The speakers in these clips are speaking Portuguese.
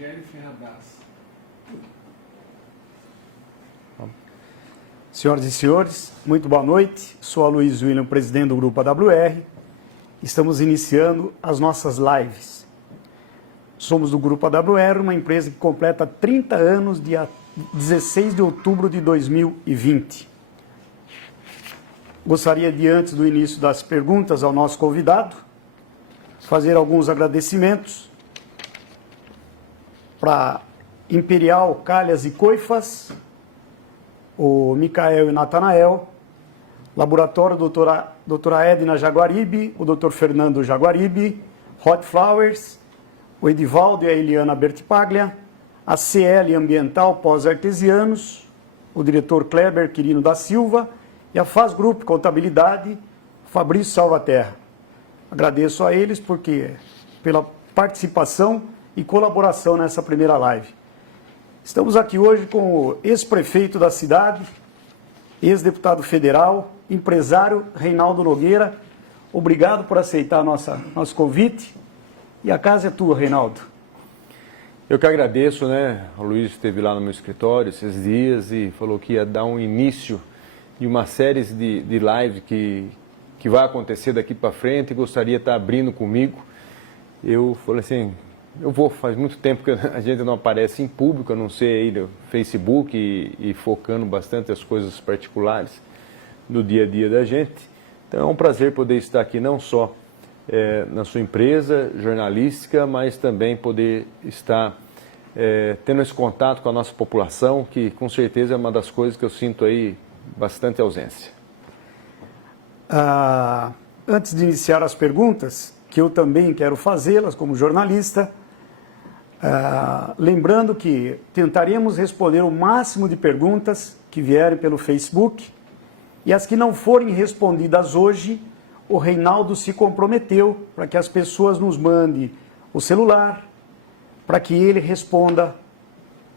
Rogério Ferrabras. Senhoras e senhores, muito boa noite. Sou Aloysio William, presidente do Grupo AWR. Estamos iniciando as nossas lives. Somos do Grupo AWR, uma empresa que completa 30 anos dia 16 de outubro de 2020. Gostaria de, antes do início das perguntas ao nosso convidado, fazer alguns agradecimentos para Imperial Calhas e Coifas, o Micael e Natanael, Laboratório doutora Edna Jaguaribe, o Dr. Fernando Jaguaribe, Hot Flowers, o Edivaldo e a Eliana Bertipaglia, a CL Ambiental Pós-Artesianos, o diretor Kleber Quirino da Silva e a Faz Group Contabilidade, Fabrício Salvaterra. Agradeço a eles pela participação e colaboração nessa primeira live. Estamos aqui hoje com o ex-prefeito da cidade, ex-deputado federal, empresário Reinaldo Nogueira. Obrigado por aceitar nosso convite. E a casa é tua, Reinaldo. Eu que agradeço, né? O Luiz esteve lá no meu escritório esses dias e falou que ia dar um início de uma série de lives que vai acontecer daqui para frente e gostaria de estar abrindo comigo. Eu falei assim, faz muito tempo que a gente não aparece em público, a não ser aí no Facebook e focando bastante as coisas particulares do dia a dia da gente. Então é um prazer poder estar aqui não só na sua empresa jornalística, mas também poder estar tendo esse contato com a nossa população, que com certeza é uma das coisas que eu sinto aí bastante ausência. Antes de iniciar as perguntas, que eu também quero fazê-las como jornalista, lembrando que tentaremos responder o máximo de perguntas que vierem pelo Facebook, e as que não forem respondidas hoje, o Reinaldo se comprometeu para que as pessoas nos mandem o celular, para que ele responda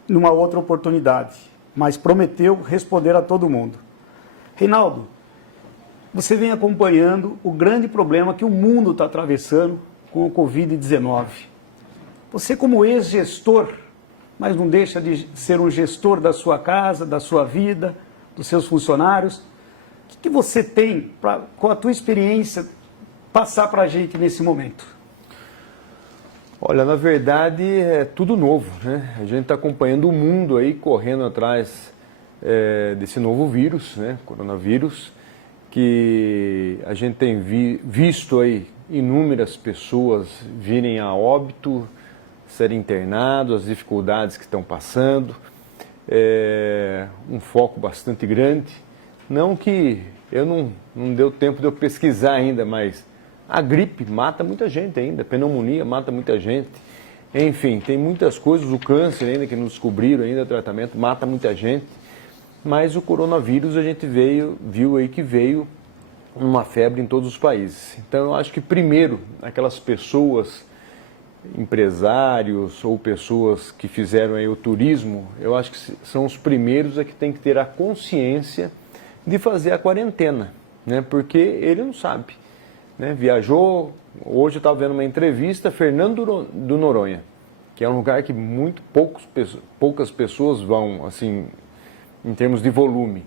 numa outra oportunidade, mas prometeu responder a todo mundo. Reinaldo, você vem acompanhando o grande problema que o mundo está atravessando com o Covid-19. Você, como ex-gestor, mas não deixa de ser um gestor da sua casa, da sua vida, dos seus funcionários, o que você tem, com a tua experiência, passar para a gente nesse momento? Olha, na verdade é tudo novo, né? A gente está acompanhando o mundo aí, correndo atrás desse novo vírus, né? Coronavírus, que a gente tem visto aí inúmeras pessoas virem a óbito, serem internados, as dificuldades que estão passando, um foco bastante grande. Não que não deu tempo de eu pesquisar ainda, mas a gripe mata muita gente ainda, a pneumonia mata muita gente. Enfim, tem muitas coisas, o câncer ainda que não descobriram ainda, o tratamento mata muita gente. Mas o coronavírus a gente viu aí que veio uma febre em todos os países. Então eu acho que primeiro aquelas pessoas, empresários ou pessoas que fizeram aí o turismo, eu acho que são os primeiros a que tem que ter a consciência de fazer a quarentena, né? Porque ele não sabe, né? Viajou, hoje eu estava vendo uma entrevista, Fernando do Noronha, que é um lugar que muito poucas pessoas vão, assim, em termos de volume.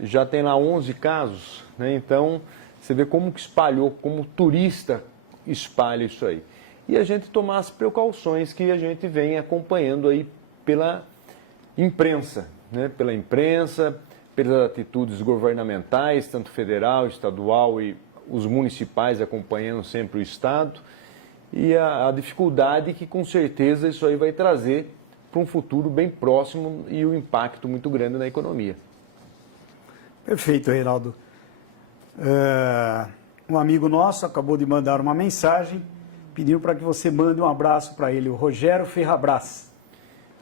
Já tem lá 11 casos, né? Então você vê como que espalhou, como o turista espalha isso aí. E a gente tomar as precauções que a gente vem acompanhando aí pela imprensa, né? Pela imprensa, pelas atitudes governamentais, tanto federal, estadual e os municipais acompanhando sempre o Estado, e a dificuldade que com certeza isso aí vai trazer para um futuro bem próximo e um impacto muito grande na economia. Perfeito, Reinaldo. Um amigo nosso acabou de mandar uma mensagem, pediu para que você mande um abraço para ele, o Rogério Ferrabras.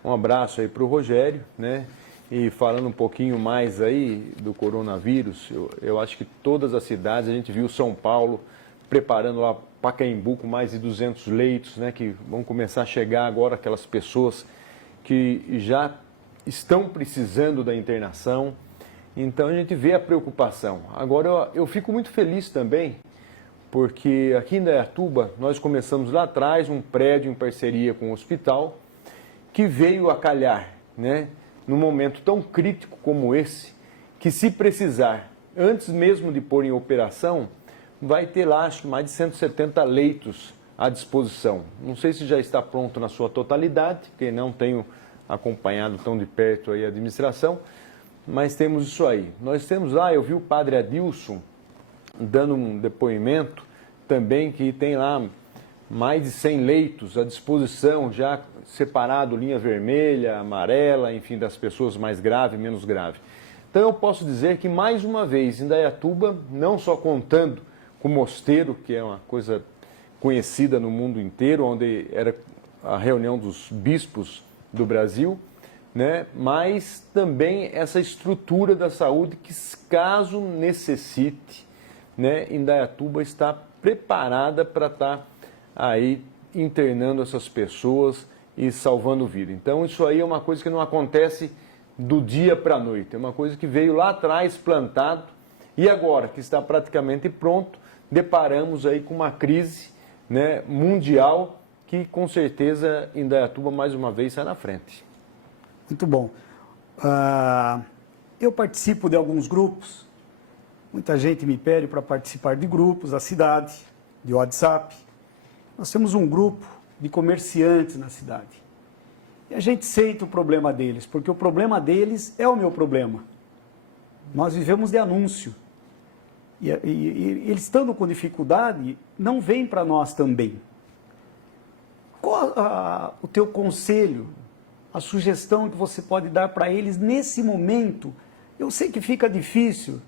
Um abraço aí para o Rogério, né? E falando um pouquinho mais aí do coronavírus, eu acho que todas as cidades, a gente viu São Paulo preparando lá Pacaembu com mais de 200 leitos, né? Que vão começar a chegar agora aquelas pessoas que já estão precisando da internação. Então a gente vê a preocupação. Agora eu fico muito feliz também porque aqui em Indaiatuba nós começamos lá atrás um prédio em parceria com o hospital que veio a calhar, né, num momento tão crítico como esse, que se precisar, antes mesmo de pôr em operação, vai ter lá acho que mais de 170 leitos à disposição. Não sei se já está pronto na sua totalidade, porque não tenho acompanhado tão de perto aí a administração, mas temos isso aí. Nós temos lá, eu vi o padre Adilson dando um depoimento também que tem lá mais de 100 leitos à disposição, já separado linha vermelha, amarela, enfim, das pessoas mais graves e menos graves. Então eu posso dizer que mais uma vez Indaiatuba, não só contando com o mosteiro, que é uma coisa conhecida no mundo inteiro, onde era a reunião dos bispos do Brasil, né? Mas também essa estrutura da saúde que, caso necessite, né, Indaiatuba está preparada para estar aí internando essas pessoas e salvando vida. Então isso aí é uma coisa que não acontece do dia para a noite, é uma coisa que veio lá atrás plantado e agora que está praticamente pronto, deparamos aí com uma crise, né, mundial que com certeza Indaiatuba mais uma vez sai na frente. Muito bom. Eu participo de alguns grupos, muita gente me pede para participar de grupos da cidade, de WhatsApp. Nós temos um grupo de comerciantes na cidade. E a gente sente o problema deles, porque o problema deles é o meu problema. Nós vivemos de anúncio. E eles estando com dificuldade, não vêm para nós também. Qual o teu conselho, a sugestão que você pode dar para eles nesse momento? Eu sei que fica difícil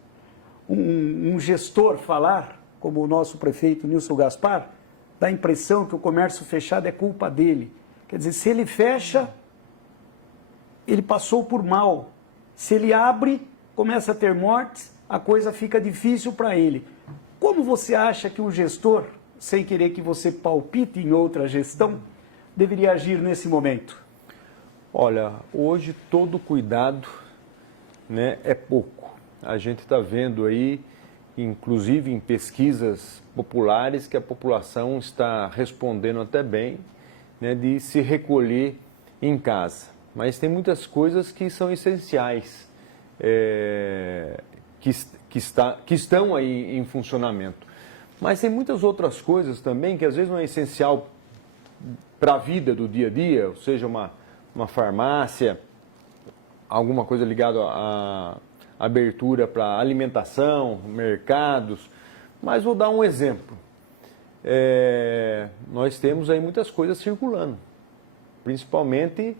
um gestor falar, como o nosso prefeito Nilson Gaspar, dá a impressão que o comércio fechado é culpa dele. Quer dizer, se ele fecha, ele passou por mal. Se ele abre, começa a ter mortes, a coisa fica difícil para ele. Como você acha que um gestor, sem querer que você palpite em outra gestão, deveria agir nesse momento? Olha, hoje todo cuidado, né, é pouco. A gente está vendo aí, inclusive em pesquisas populares, que a população está respondendo até bem, né, de se recolher em casa. Mas tem muitas coisas que são essenciais, que estão aí em funcionamento. Mas tem muitas outras coisas também que às vezes não é essencial para a vida do dia a dia, ou seja, uma farmácia, alguma coisa ligada à abertura para alimentação, mercados. Mas vou dar um exemplo. Nós temos aí muitas coisas circulando, principalmente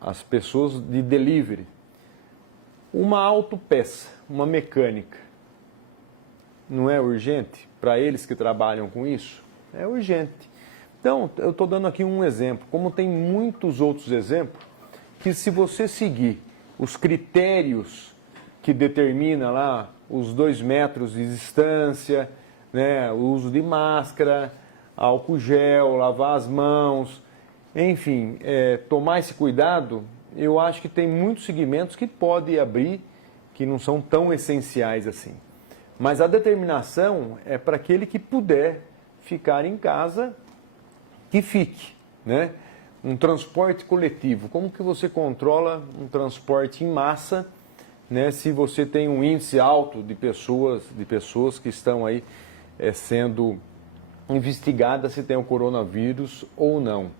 as pessoas de delivery. Uma autopeça, uma mecânica, não é urgente para eles que trabalham com isso? É urgente. Então, eu estou dando aqui um exemplo, como tem muitos outros exemplos, que se você seguir os critérios que determina lá os 2 metros de distância, né, o uso de máscara, álcool gel, lavar as mãos, enfim, tomar esse cuidado, eu acho que tem muitos segmentos que podem abrir, que não são tão essenciais assim. Mas a determinação é para aquele que puder ficar em casa, que fique, né? Um transporte coletivo, como que você controla um transporte em massa, né, se você tem um índice alto de pessoas que estão aí sendo investigadas se tem o coronavírus ou não?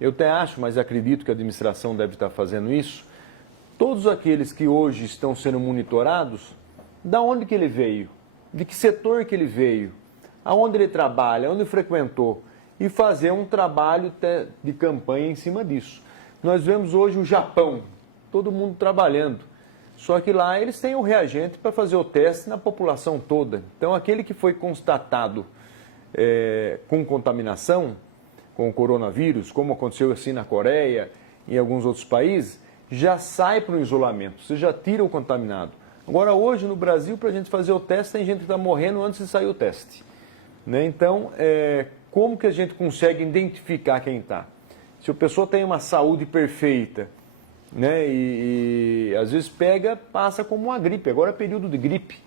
Eu até acho, mas acredito que a administração deve estar fazendo isso. Todos aqueles que hoje estão sendo monitorados, da onde que ele veio? De que setor que ele veio? Aonde ele trabalha? Onde ele frequentou? E fazer um trabalho de campanha em cima disso. Nós vemos hoje o Japão, todo mundo trabalhando. Só que lá eles têm o reagente para fazer o teste na população toda. Então aquele que foi constatado com contaminação, com o coronavírus, como aconteceu assim na Coreia e em alguns outros países, já sai para o isolamento, você já tira o contaminado. Agora hoje no Brasil, para a gente fazer o teste, tem gente que está morrendo antes de sair o teste. Né? Então, como que a gente consegue identificar quem está? Se a pessoa tem uma saúde perfeita, né, e às vezes passa como uma gripe, agora é período de gripe,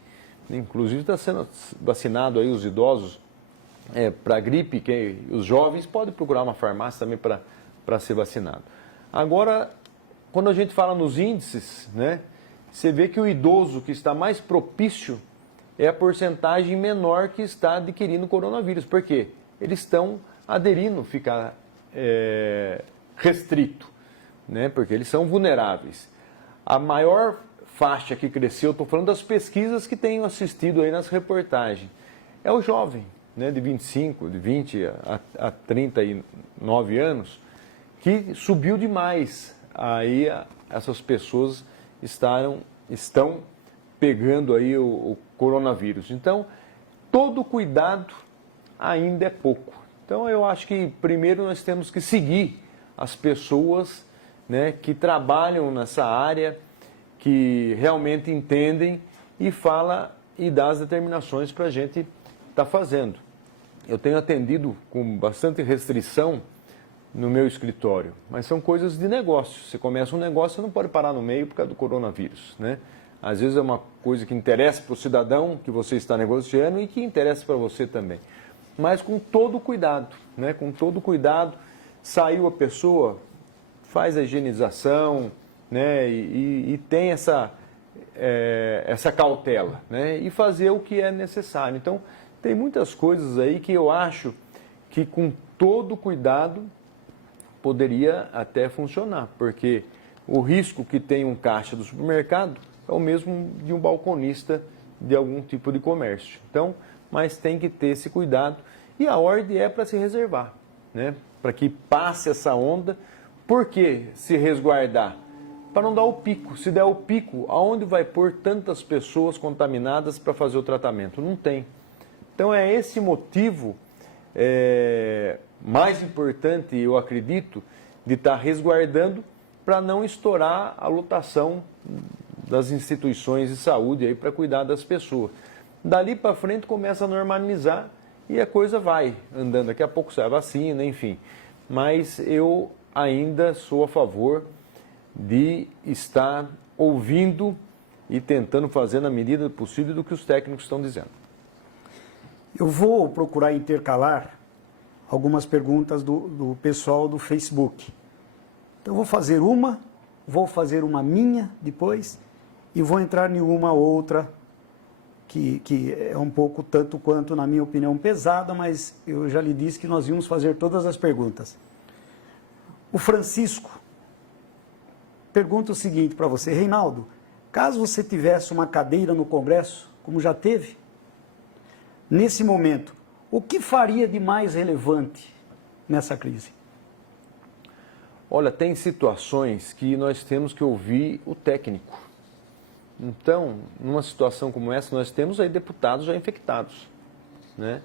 Inclusive está sendo vacinado aí os idosos para gripe, os jovens podem procurar uma farmácia também para ser vacinado. Agora, quando a gente fala nos índices, né, você vê que o idoso que está mais propício é a porcentagem menor que está adquirindo coronavírus. Por quê? Eles estão aderindo, ficar restrito, né, porque eles são vulneráveis. A maior faixa que cresceu, estou falando das pesquisas que tenho assistido aí nas reportagens, é o jovem, né, de 25, de 20 a 39 anos, que subiu demais. Aí essas pessoas estão pegando aí o coronavírus. Então, todo cuidado ainda é pouco. Então, eu acho que primeiro nós temos que seguir as pessoas, né, que trabalham nessa área, que realmente entendem e fala e dá as determinações para a gente estar fazendo. Eu tenho atendido com bastante restrição no meu escritório, mas são coisas de negócio. Você começa um negócio, você não pode parar no meio por causa do coronavírus, né? Às vezes é uma coisa que interessa para o cidadão que você está negociando e que interessa para você também. Mas com todo cuidado, né? Com todo cuidado, saiu a pessoa, faz a higienização, né? E tem essa cautela, né? E fazer o que é necessário. Então, tem muitas coisas aí que eu acho que com todo cuidado poderia até funcionar, porque o risco que tem um caixa do supermercado é o mesmo de um balconista de algum tipo de comércio. Então, mas tem que ter esse cuidado e a ordem é para se reservar, né? Para que passe essa onda. Por que se resguardar? Para não dar o pico. Se der o pico, aonde vai pôr tantas pessoas contaminadas para fazer o tratamento? Não tem. Então é esse motivo mais importante, eu acredito, de estar resguardando para não estourar a lotação das instituições de saúde aí para cuidar das pessoas. Dali para frente começa a normalizar e a coisa vai andando. Daqui a pouco sai a vacina, enfim. Mas eu ainda sou a favor de estar ouvindo e tentando fazer na medida do possível do que os técnicos estão dizendo. Eu vou procurar intercalar algumas perguntas do pessoal do Facebook. Então, vou fazer uma minha depois e vou entrar em uma outra que é um pouco, tanto quanto, na minha opinião, pesada, mas eu já lhe disse que nós íamos fazer todas as perguntas. O Francisco pergunta o seguinte para você: Reinaldo, caso você tivesse uma cadeira no Congresso, como já teve, nesse momento, o que faria de mais relevante nessa crise? Olha, tem situações que nós temos que ouvir o técnico. Então, numa situação como essa, nós temos aí deputados já infectados, né?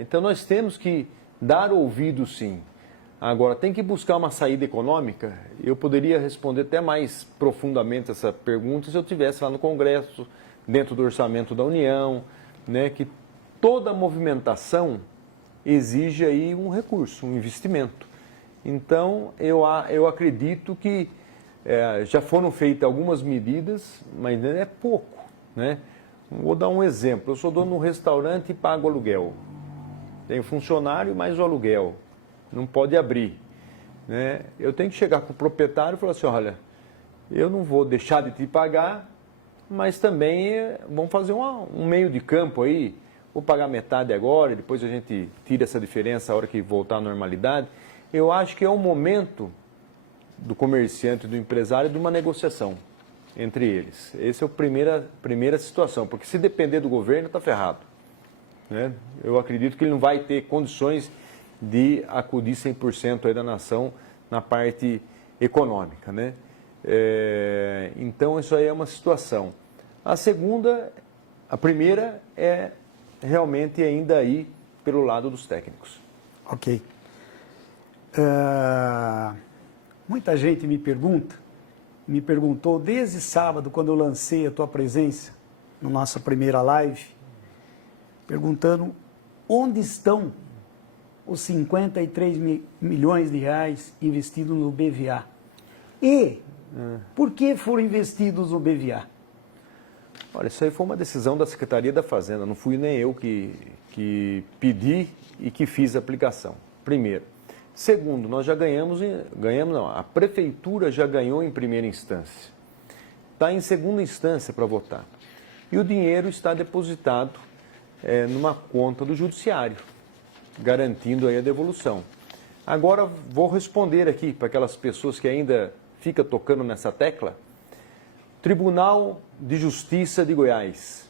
Então, nós temos que dar ouvido, sim. Agora, tem que buscar uma saída econômica. Eu poderia responder até mais profundamente essa pergunta se eu estivesse lá no Congresso, dentro do orçamento da União, né, que toda movimentação exige aí um recurso, um investimento. Então, eu acredito que já foram feitas algumas medidas, mas ainda é pouco, né? Vou dar um exemplo. Eu sou dono de um restaurante e pago aluguel. Tenho funcionário mais o aluguel. Não pode abrir, né? Eu tenho que chegar com o proprietário e falar assim: olha, eu não vou deixar de te pagar, mas também vamos fazer um meio de campo aí. Vou pagar metade agora e depois a gente tira essa diferença a hora que voltar à normalidade. Eu acho que é o momento do comerciante e do empresário de uma negociação entre eles. Essa é a primeira situação, porque se depender do governo, está ferrado, né? Eu acredito que ele não vai ter condições de acudir 100% aí da nação na parte econômica, né? Então, isso aí é uma situação. A primeira é realmente ainda aí pelo lado dos técnicos. Ok. Muita gente me perguntou desde sábado, quando eu lancei a tua presença na nossa primeira live, perguntando onde estão os 53 milhões de reais investidos no BVA. E por que foram investidos no BVA? Olha, isso aí foi uma decisão da Secretaria da Fazenda, não fui nem eu que pedi e que fiz a aplicação, primeiro. Segundo, nós já ganhamos não, a Prefeitura já ganhou em primeira instância. Está em segunda instância para votar. E o dinheiro está depositado numa conta do Judiciário, garantindo aí a devolução. Agora, vou responder aqui para aquelas pessoas que ainda ficam tocando nessa tecla. Tribunal de Justiça de Goiás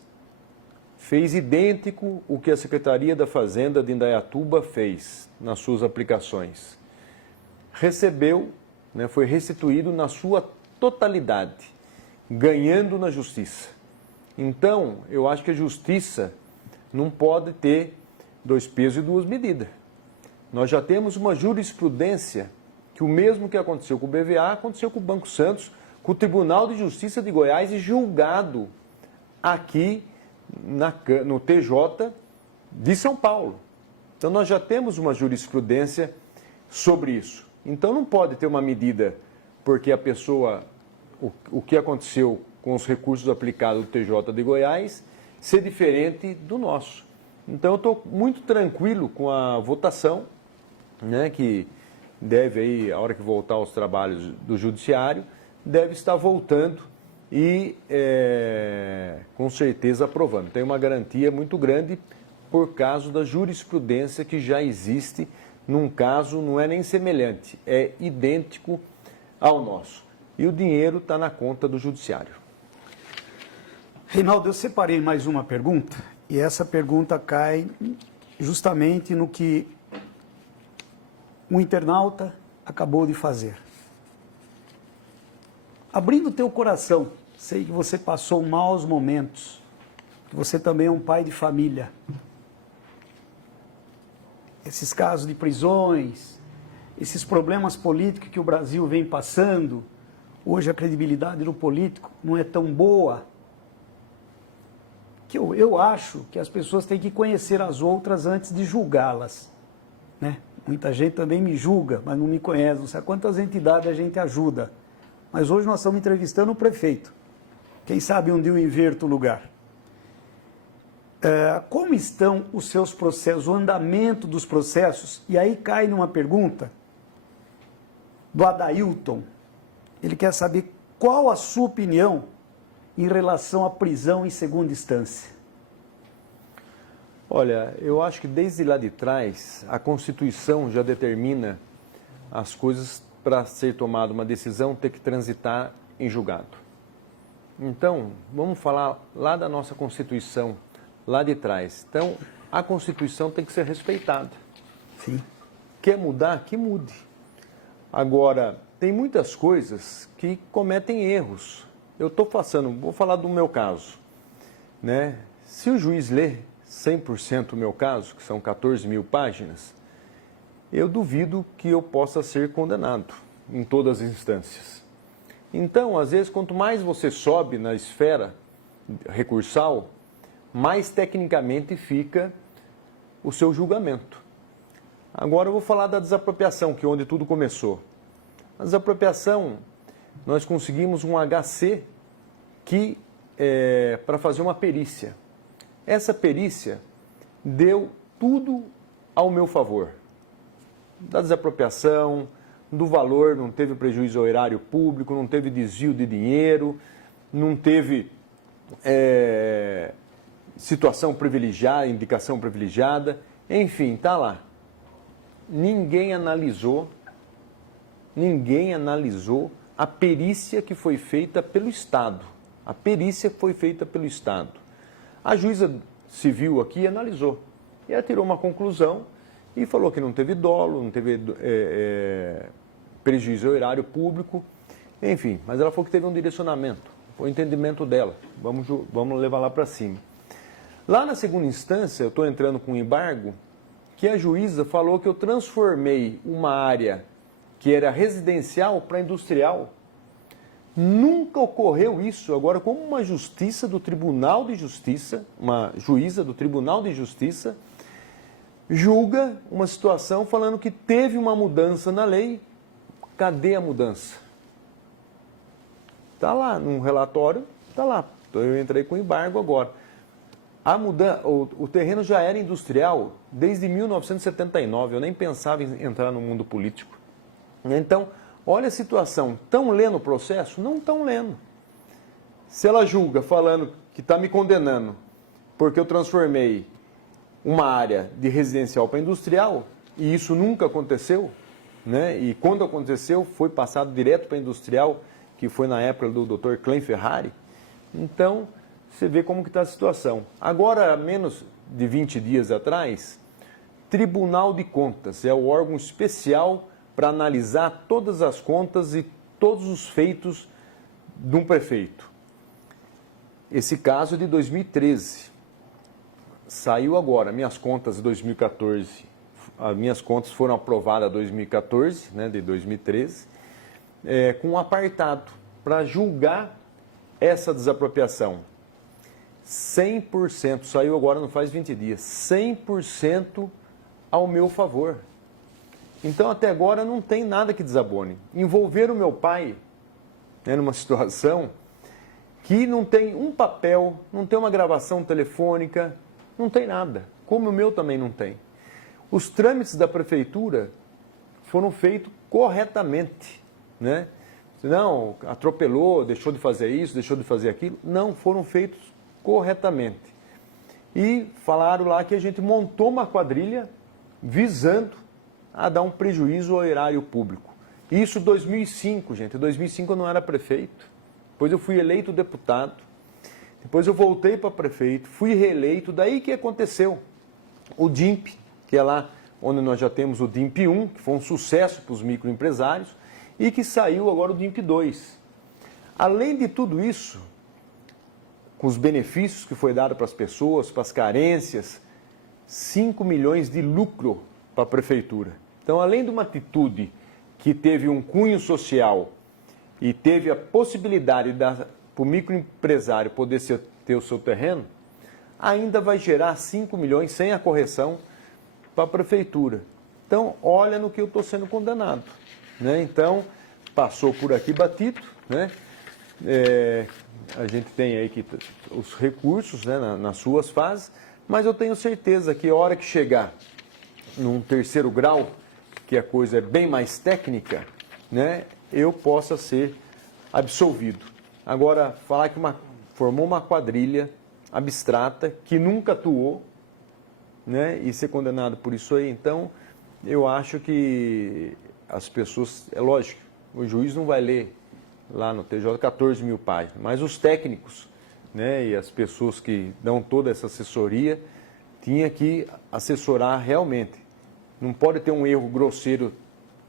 fez idêntico o que a Secretaria da Fazenda de Indaiatuba fez nas suas aplicações. Recebeu, né, foi restituído na sua totalidade, ganhando na Justiça. Então, eu acho que a Justiça não pode ter dois pesos e duas medidas. Nós já temos uma jurisprudência que o mesmo que aconteceu com o BVA, aconteceu com o Banco Santos, com o Tribunal de Justiça de Goiás e julgado aqui no TJ de São Paulo. Então nós já temos uma jurisprudência sobre isso. Então não pode ter uma medida porque a pessoa, o que aconteceu com os recursos aplicados do TJ de Goiás, ser diferente do nosso. Então eu estou muito tranquilo com a votação, né, que deve aí, a hora que voltar aos trabalhos do Judiciário, deve estar voltando e com certeza aprovando. Tem uma garantia muito grande por causa da jurisprudência que já existe num caso, não é nem semelhante, é idêntico ao nosso. E o dinheiro está na conta do Judiciário. Reinaldo, eu separei mais uma pergunta, e essa pergunta cai justamente no que um internauta acabou de fazer. Abrindo o teu coração, sei que você passou maus momentos, que você também é um pai de família. Esses casos de prisões, esses problemas políticos que o Brasil vem passando, hoje a credibilidade do político não é tão boa, que eu acho que as pessoas têm que conhecer as outras antes de julgá-las, né? Muita gente também me julga, mas não me conhece, não sabe quantas entidades a gente ajuda. Mas hoje nós estamos entrevistando o prefeito. Quem sabe um dia eu inverto o lugar. Como estão os seus processos, o andamento dos processos? E aí cai numa pergunta do Adailton. Ele quer saber qual a sua opinião em relação à prisão em segunda instância. Olha, eu acho que desde lá de trás, a Constituição já determina as coisas para ser tomada uma decisão, ter que transitar em julgado. Então, vamos falar lá da nossa Constituição, lá de trás. Então, a Constituição tem que ser respeitada. Sim. Quer mudar? Que mude. Agora, tem muitas coisas que cometem erros. Eu estou vou falar do meu caso, né? Se o juiz lê 100% o meu caso, que são 14 mil páginas, eu duvido que eu possa ser condenado em todas as instâncias. Então, às vezes, quanto mais você sobe na esfera recursal, mais tecnicamente fica o seu julgamento. Agora eu vou falar da desapropriação, que é onde tudo começou. A desapropriação, nós conseguimos um HC que para fazer uma perícia. Essa perícia deu tudo ao meu favor. Da desapropriação, do valor, não teve prejuízo ao erário público, não teve desvio de dinheiro, não teve situação privilegiada, indicação privilegiada, enfim, está lá. Ninguém analisou a perícia que foi feita pelo Estado. A perícia foi feita pelo Estado. A juíza civil aqui analisou. E ela tirou uma conclusão e falou que não teve dolo, não teve prejuízo ao erário público, enfim. Mas ela falou que teve um direcionamento, foi o entendimento dela. Vamos levar lá para cima. Lá na segunda instância, eu estou entrando com um embargo, que a juíza falou que eu transformei uma área que era residencial para industrial. Nunca ocorreu isso. Agora, como uma justiça do Tribunal de Justiça, uma juíza do Tribunal de Justiça, julga uma situação falando que teve uma mudança na lei. Cadê a mudança? Está lá num relatório, está lá. eu entrei com embargo agora. O terreno já era industrial desde 1979, eu nem pensava em entrar no mundo político. Então, olha a situação, estão lendo o processo? Não estão lendo. Se ela julga falando que está me condenando porque eu transformei uma área de residencial para industrial, e isso nunca aconteceu, né? E quando aconteceu, foi passado direto para industrial, que foi na época do Dr. Clem Ferrari. Então, você vê como que está a situação. Agora, menos de 20 dias atrás, Tribunal de Contas é o órgão especial para analisar todas as contas e todos os feitos de um prefeito. Esse caso é de 2013. Saiu agora, minhas contas de 2014. As minhas contas foram aprovadas em 2014, né, de 2013, com um apartado para julgar essa desapropriação. 100%, saiu agora não faz 20 dias, 100% ao meu favor. Então até agora não tem nada que desabone. Envolver o meu pai, né, numa situação que não tem um papel, não tem uma gravação telefônica, não tem nada, como o meu também não tem. Os trâmites da prefeitura foram feitos corretamente, né? Não, atropelou, deixou de fazer isso, deixou de fazer aquilo. Não, foram feitos corretamente. E falaram lá que a gente montou uma quadrilha visando a dar um prejuízo ao erário público. Isso em 2005, gente. Em 2005 eu não era prefeito. Depois eu fui eleito deputado. Depois eu voltei para prefeito, fui reeleito. Daí que aconteceu o DIMP, que é lá onde nós já temos o DIMP 1, que foi um sucesso para os microempresários, e que saiu agora o DIMP 2. Além de tudo isso, com os benefícios que foi dado para as pessoas, para as carências, 5 milhões de lucro para a prefeitura. Então, além de uma atitude que teve um cunho social e teve a possibilidade para o microempresário poder ter o seu terreno, ainda vai gerar 5 milhões sem a correção para a prefeitura. Então, olha no que eu estou sendo condenado, né? Então, passou por aqui batido, né? A gente tem aí os recursos, né, nas suas fases, mas eu tenho certeza que a hora que chegar num terceiro grau, que a coisa é bem mais técnica, né, eu possa ser absolvido. Agora, falar que formou uma quadrilha abstrata que nunca atuou, né, e ser condenado por isso aí, então eu acho que as pessoas, é lógico, o juiz não vai ler lá no TJ 14 mil páginas, mas os técnicos, né, e as pessoas que dão toda essa assessoria tinha que assessorar realmente. Não pode ter um erro grosseiro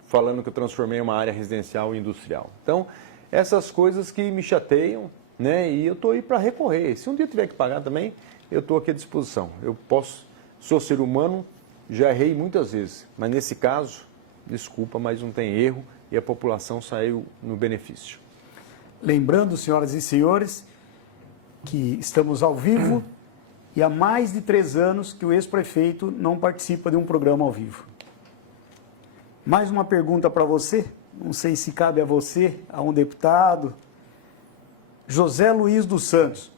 falando que eu transformei uma área residencial em industrial. Então, essas coisas que me chateiam, né, e eu estou aí para recorrer. Se um dia tiver que pagar também, eu estou aqui à disposição. Eu sou ser humano, já errei muitas vezes, mas nesse caso, desculpa, mas não tem erro e a população saiu no benefício. Lembrando, senhoras e senhores, que estamos ao vivo e há mais de 3 anos que o ex-prefeito não participa de um programa ao vivo. Mais uma pergunta para você, não sei se cabe a você, a um deputado. José Luiz dos Santos,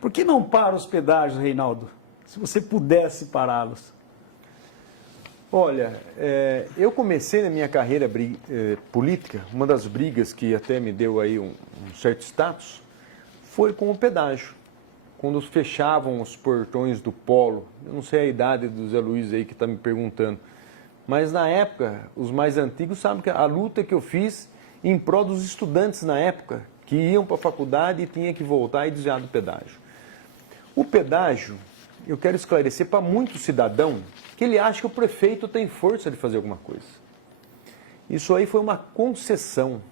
por que não para os pedágios, Reinaldo? Se você pudesse pará-los. Olha, eu comecei na minha carreira política, uma das brigas que até me deu aí um certo status, foi com o pedágio. Quando fechavam os portões do Polo, eu não sei a idade do Zé Luiz aí que está me perguntando, mas na época, os mais antigos sabem que a luta que eu fiz em prol dos estudantes na época, que iam para a faculdade e tinham que voltar e desviar do pedágio. O pedágio, eu quero esclarecer para muito cidadão que ele acha que o prefeito tem força de fazer alguma coisa. Isso aí foi uma concessão.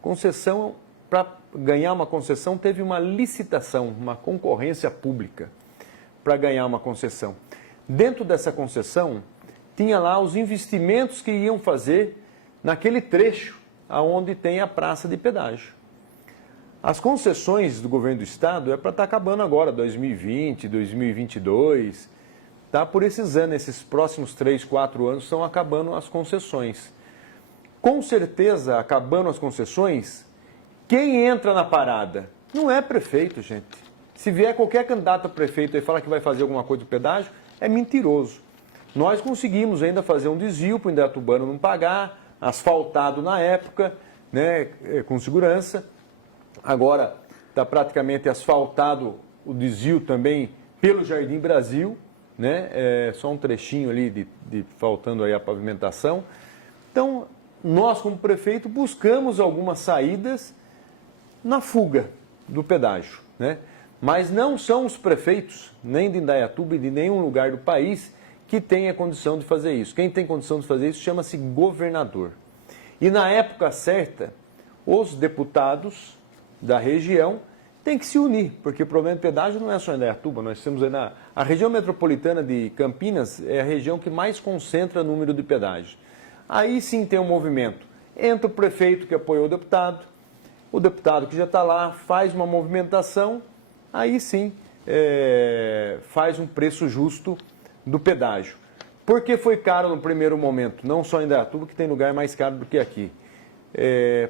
Concessão, para ganhar uma concessão, teve uma licitação, uma concorrência pública para ganhar uma concessão. Dentro dessa concessão, tinha lá os investimentos que iam fazer naquele trecho aonde tem a praça de pedágio. As concessões do governo do estado é para estar acabando agora, 2020, 2022, tá? Por esses anos, esses próximos 3, 4 anos, estão acabando as concessões. Com certeza, acabando as concessões, quem entra na parada Não é prefeito, gente. Se vier qualquer candidato a prefeito e falar que vai fazer alguma coisa do pedágio, é mentiroso. Nós conseguimos ainda fazer um desvio para o Indaiatubano não pagar, asfaltado na época, né, com segurança. Agora está praticamente asfaltado o desvio também pelo Jardim Brasil, né, só um trechinho ali faltando aí a pavimentação. Então, nós como prefeito buscamos algumas saídas na fuga do pedágio, né? Mas não são os prefeitos, nem de Indaiatuba e de nenhum lugar do país, que tem a condição de fazer isso. Quem tem condição de fazer isso chama-se governador. E na época certa, os deputados da região têm que se unir, porque o problema de pedágio não é só em Indaiatuba, nós temos aí a região metropolitana de Campinas é a região que mais concentra número de pedágios. Aí sim tem um movimento. Entra o prefeito que apoiou o deputado que já está lá faz uma movimentação, aí sim faz um preço justo do pedágio. Por que foi caro no primeiro momento? Não só em Indaiatuba, que tem lugar mais caro do que aqui.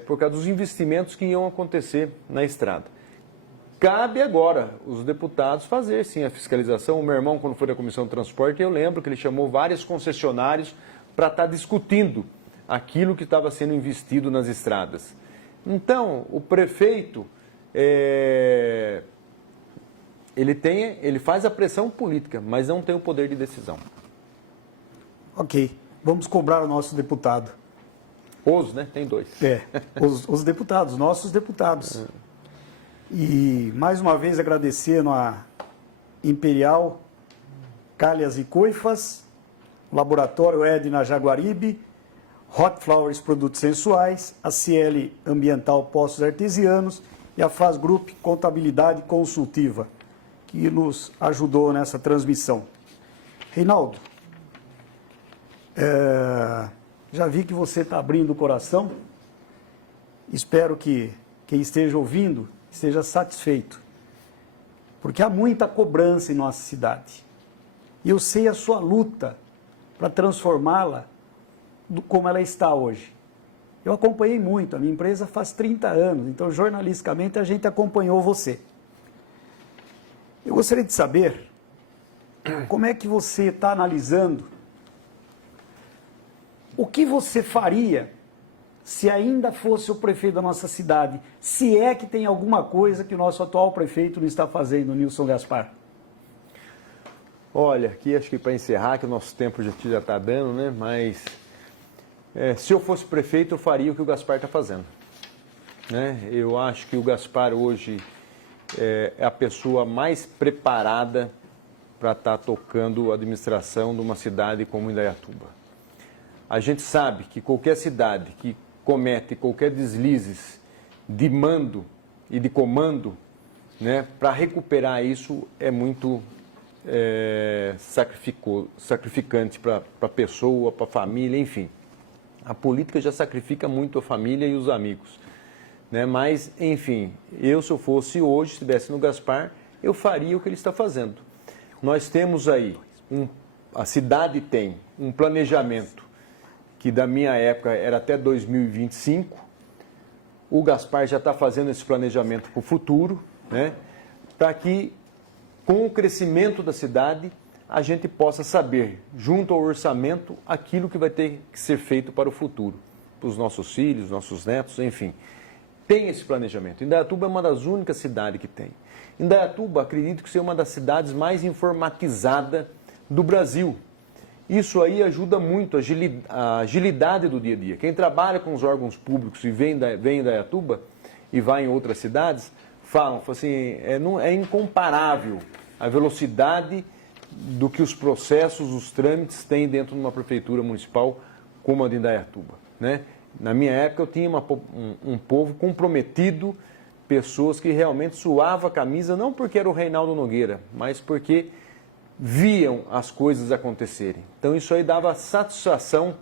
Por causa dos investimentos que iam acontecer na estrada. Cabe agora os deputados fazer sim a fiscalização. O meu irmão, quando foi da Comissão de Transporte, eu lembro que ele chamou vários concessionários para estar discutindo aquilo que estava sendo investido nas estradas. Então, o prefeito, ele faz a pressão política, mas não tem o poder de decisão. Ok, vamos cobrar o nosso deputado. Né? Tem dois. Os deputados, nossos deputados. E, mais uma vez, agradecendo a Imperial, Calhas e Coifas, Laboratório Edna Jaguaribe, Hot Flowers Produtos Sensuais, a Ciel Ambiental Poços Artesianos e a Faz Group Contabilidade Consultiva, que nos ajudou nessa transmissão. Reinaldo, já vi que você está abrindo o coração, espero que quem esteja ouvindo esteja satisfeito, porque há muita cobrança em nossa cidade. E eu sei a sua luta para transformá-la como ela está hoje. Eu acompanhei muito, a minha empresa faz 30 anos, então jornalisticamente a gente acompanhou você. Eu gostaria de saber como é que você está analisando o que você faria se ainda fosse o prefeito da nossa cidade, se é que tem alguma coisa que o nosso atual prefeito não está fazendo, Nilson Gaspar. Olha, aqui acho que para encerrar, que o nosso tempo já está dando, né? Mas se eu fosse prefeito, eu faria o que o Gaspar está fazendo. Né? Eu acho que o Gaspar hoje é a pessoa mais preparada para estar tocando a administração de uma cidade como Indaiatuba. A gente sabe que qualquer cidade que comete qualquer deslizes de mando e de comando, né, para recuperar isso é muito sacrificante para a pessoa, para a família, enfim. A política já sacrifica muito a família e os amigos. Né? Mas, enfim, se eu fosse hoje, se estivesse no Gaspar, eu faria o que ele está fazendo. Nós temos aí, a cidade tem um planejamento que da minha época era até 2025. O Gaspar já está fazendo esse planejamento para o futuro, né? Para que, com o crescimento da cidade, a gente possa saber, junto ao orçamento, aquilo que vai ter que ser feito para o futuro, para os nossos filhos, nossos netos, enfim. Tem esse planejamento. Indaiatuba é uma das únicas cidades que tem. Indaiatuba, acredito que seja uma das cidades mais informatizadas do Brasil. Isso aí ajuda muito a agilidade do dia a dia. Quem trabalha com os órgãos públicos e vem em Indaiatuba e vai em outras cidades, falam assim, é incomparável a velocidade do que os processos, os trâmites têm dentro de uma prefeitura municipal como a de Indaiatuba. Né? Na minha época eu tinha um povo comprometido, pessoas que realmente suavam a camisa, não porque era o Reinaldo Nogueira, mas porque viam as coisas acontecerem. Então isso aí dava satisfação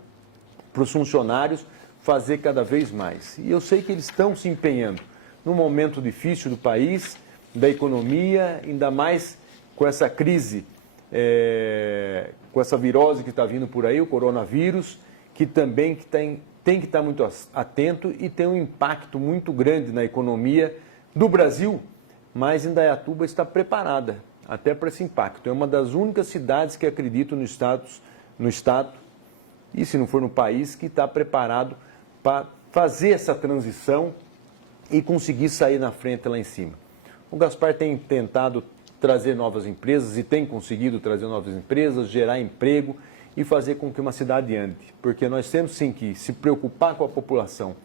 para os funcionários fazer cada vez mais. E eu sei que eles estão se empenhando num momento difícil do país, da economia, ainda mais com essa crise, com essa virose que está vindo por aí, o coronavírus, que também tem que estar muito atento e tem um impacto muito grande na economia do Brasil, mas Indaiatuba está preparada até para esse impacto. É uma das únicas cidades que acredito no estado, e se não for no país, que está preparado para fazer essa transição e conseguir sair na frente lá em cima. O Gaspar tem tentado trazer novas empresas e tem conseguido trazer novas empresas, gerar emprego e fazer com que uma cidade ande. Porque nós temos sim que se preocupar com a população,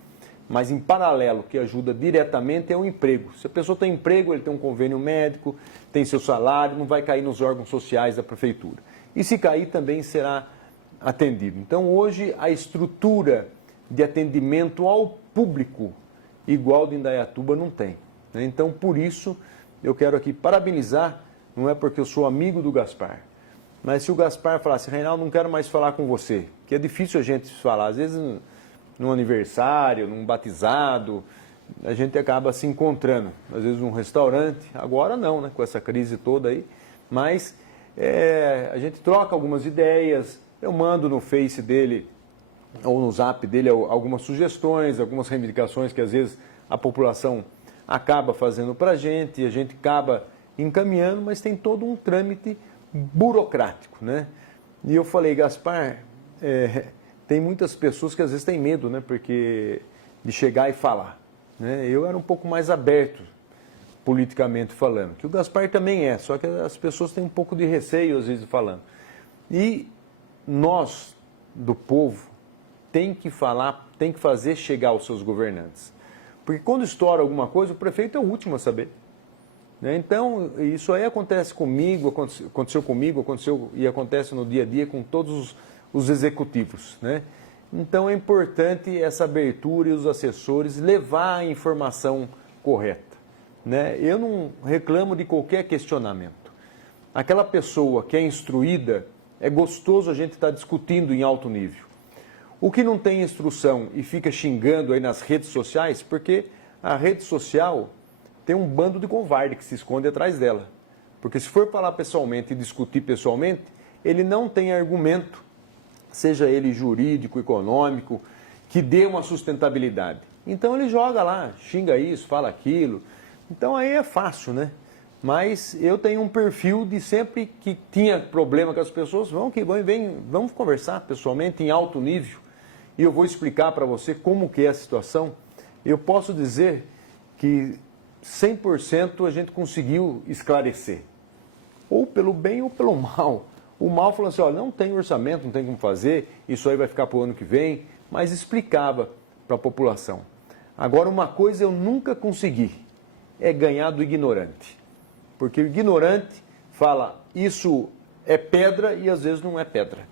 mas em paralelo, que ajuda diretamente é o emprego. Se a pessoa tem emprego, ele tem um convênio médico, tem seu salário, não vai cair nos órgãos sociais da prefeitura. E se cair, também será atendido. Então, hoje, a estrutura de atendimento ao público igual de Indaiatuba não tem. Então, por isso, eu quero aqui parabenizar, não é porque eu sou amigo do Gaspar, mas se o Gaspar falasse, Reinaldo, não quero mais falar com você, que é difícil a gente falar, às vezes num aniversário, num batizado, a gente acaba se encontrando, às vezes num restaurante, agora não, né, com essa crise toda aí, mas a gente troca algumas ideias, eu mando no Face dele ou no Zap dele algumas sugestões, algumas reivindicações que às vezes a população acaba fazendo para a gente acaba encaminhando, mas tem todo um trâmite burocrático, né? E eu falei, Gaspar, tem muitas pessoas que às vezes têm medo, né? Porque de chegar e falar, né? Eu era um pouco mais aberto, politicamente falando, que o Gaspar também é, só que as pessoas têm um pouco de receio às vezes falando. E nós, do povo, tem que falar, tem que fazer chegar aos seus governantes. Porque quando estoura alguma coisa, o prefeito é o último a saber. Então, isso aí acontece comigo, aconteceu comigo, aconteceu e acontece no dia a dia com todos os executivos, né? Então, é importante essa abertura e os assessores levar a informação correta, né? Eu não reclamo de qualquer questionamento. Aquela pessoa que é instruída, é gostoso a gente estar discutindo em alto nível. O que não tem instrução e fica xingando aí nas redes sociais, porque a rede social tem um bando de covarde que se esconde atrás dela. Porque se for falar pessoalmente e discutir pessoalmente, ele não tem argumento, seja ele jurídico, econômico, que dê uma sustentabilidade. Então ele joga lá, xinga isso, fala aquilo. Então aí é fácil, né? Mas eu tenho um perfil de sempre que tinha problema com as pessoas, vamos conversar pessoalmente em alto nível. E eu vou explicar para você como que é a situação. Eu posso dizer que 100% a gente conseguiu esclarecer. Ou pelo bem ou pelo mal. O mal falou assim, olha, não tem orçamento, não tem como fazer, isso aí vai ficar para o ano que vem, mas explicava para a população. Agora, uma coisa eu nunca consegui, é ganhar do ignorante. Porque o ignorante fala, isso é pedra e às vezes não é pedra,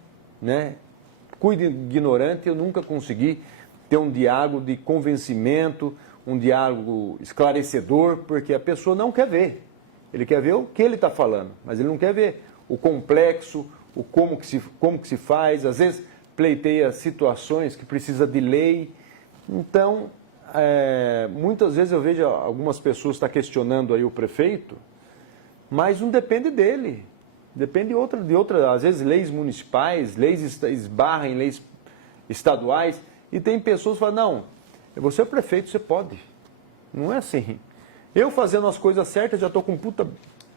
né? Cuide ignorante, eu nunca consegui ter um diálogo de convencimento, um diálogo esclarecedor, porque a pessoa não quer ver. Ele quer ver o que ele está falando, mas ele não quer ver o complexo, o como que se faz, às vezes pleiteia situações que precisa de lei. Então, muitas vezes eu vejo algumas pessoas estar questionando aí o prefeito, mas não depende dele. Depende de outra, às vezes leis municipais, leis esbarram em leis estaduais, e tem pessoas que falam, não, você é prefeito, você pode. Não é assim. Eu fazendo as coisas certas, já estou com um puta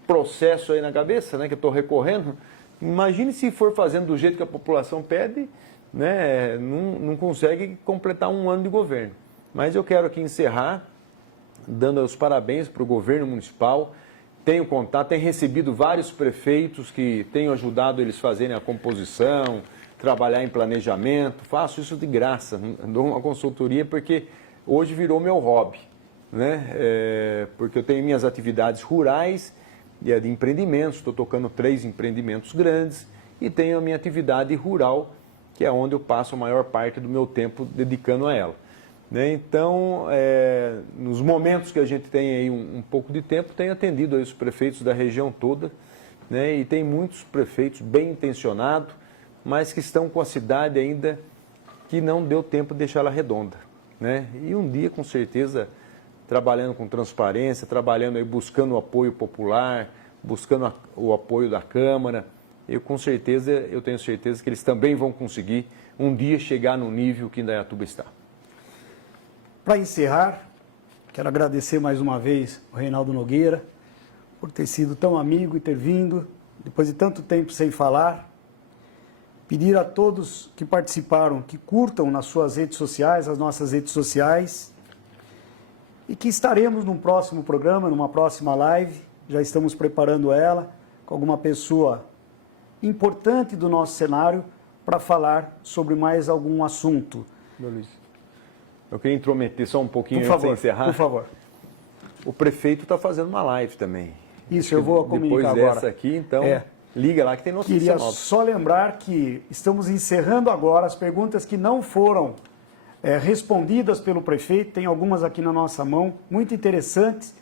processo aí na cabeça, né, que eu estou recorrendo. Imagine se for fazendo do jeito que a população pede, né, não consegue completar um ano de governo. Mas eu quero aqui encerrar, dando os parabéns para o governo municipal. Tenho contato, tenho recebido vários prefeitos que tenho ajudado eles a fazerem a composição, trabalhar em planejamento. Faço isso de graça, dou uma consultoria porque hoje virou meu hobby, né? Porque eu tenho minhas atividades rurais e de empreendimentos, estou tocando 3 empreendimentos grandes e tenho a minha atividade rural, que é onde eu passo a maior parte do meu tempo dedicando a ela. Então, nos momentos que a gente tem aí um pouco de tempo, tenho atendido aí os prefeitos da região toda, né? E tem muitos prefeitos bem intencionados, mas que estão com a cidade ainda que não deu tempo de deixá-la redonda, né? E um dia, com certeza, trabalhando com transparência, trabalhando aí, buscando o apoio popular, buscando o apoio da Câmara, eu tenho certeza que eles também vão conseguir um dia chegar no nível que Indaiatuba está. Para encerrar, Quero agradecer mais uma vez o Reinaldo Nogueira por ter sido tão amigo e ter vindo, depois de tanto tempo sem falar. Pedir a todos que participaram, que curtam nas suas redes sociais, as nossas redes sociais, e que estaremos num próximo programa, numa próxima live, já estamos preparando ela, com alguma pessoa importante do nosso cenário para falar sobre mais algum assunto. Luiz, eu queria intrometer só um pouquinho Por favor, antes de encerrar. por favor. O prefeito está fazendo uma live também. Isso, eu vou comunicar depois agora. Depois dessa aqui, então, liga lá que tem notícia Queria nova. só lembrar que estamos encerrando agora as perguntas que não foram respondidas pelo prefeito. Tem algumas aqui na nossa mão, muito interessantes.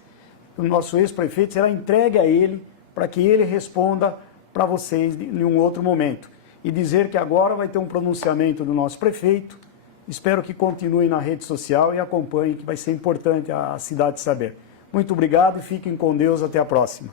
O nosso ex-prefeito será entregue a ele para que ele responda para vocês em um outro momento. E dizer que agora vai ter um pronunciamento do nosso prefeito. Espero que continue na rede social e acompanhe, que vai ser importante a cidade saber. Muito obrigado e fiquem com Deus. Até a próxima.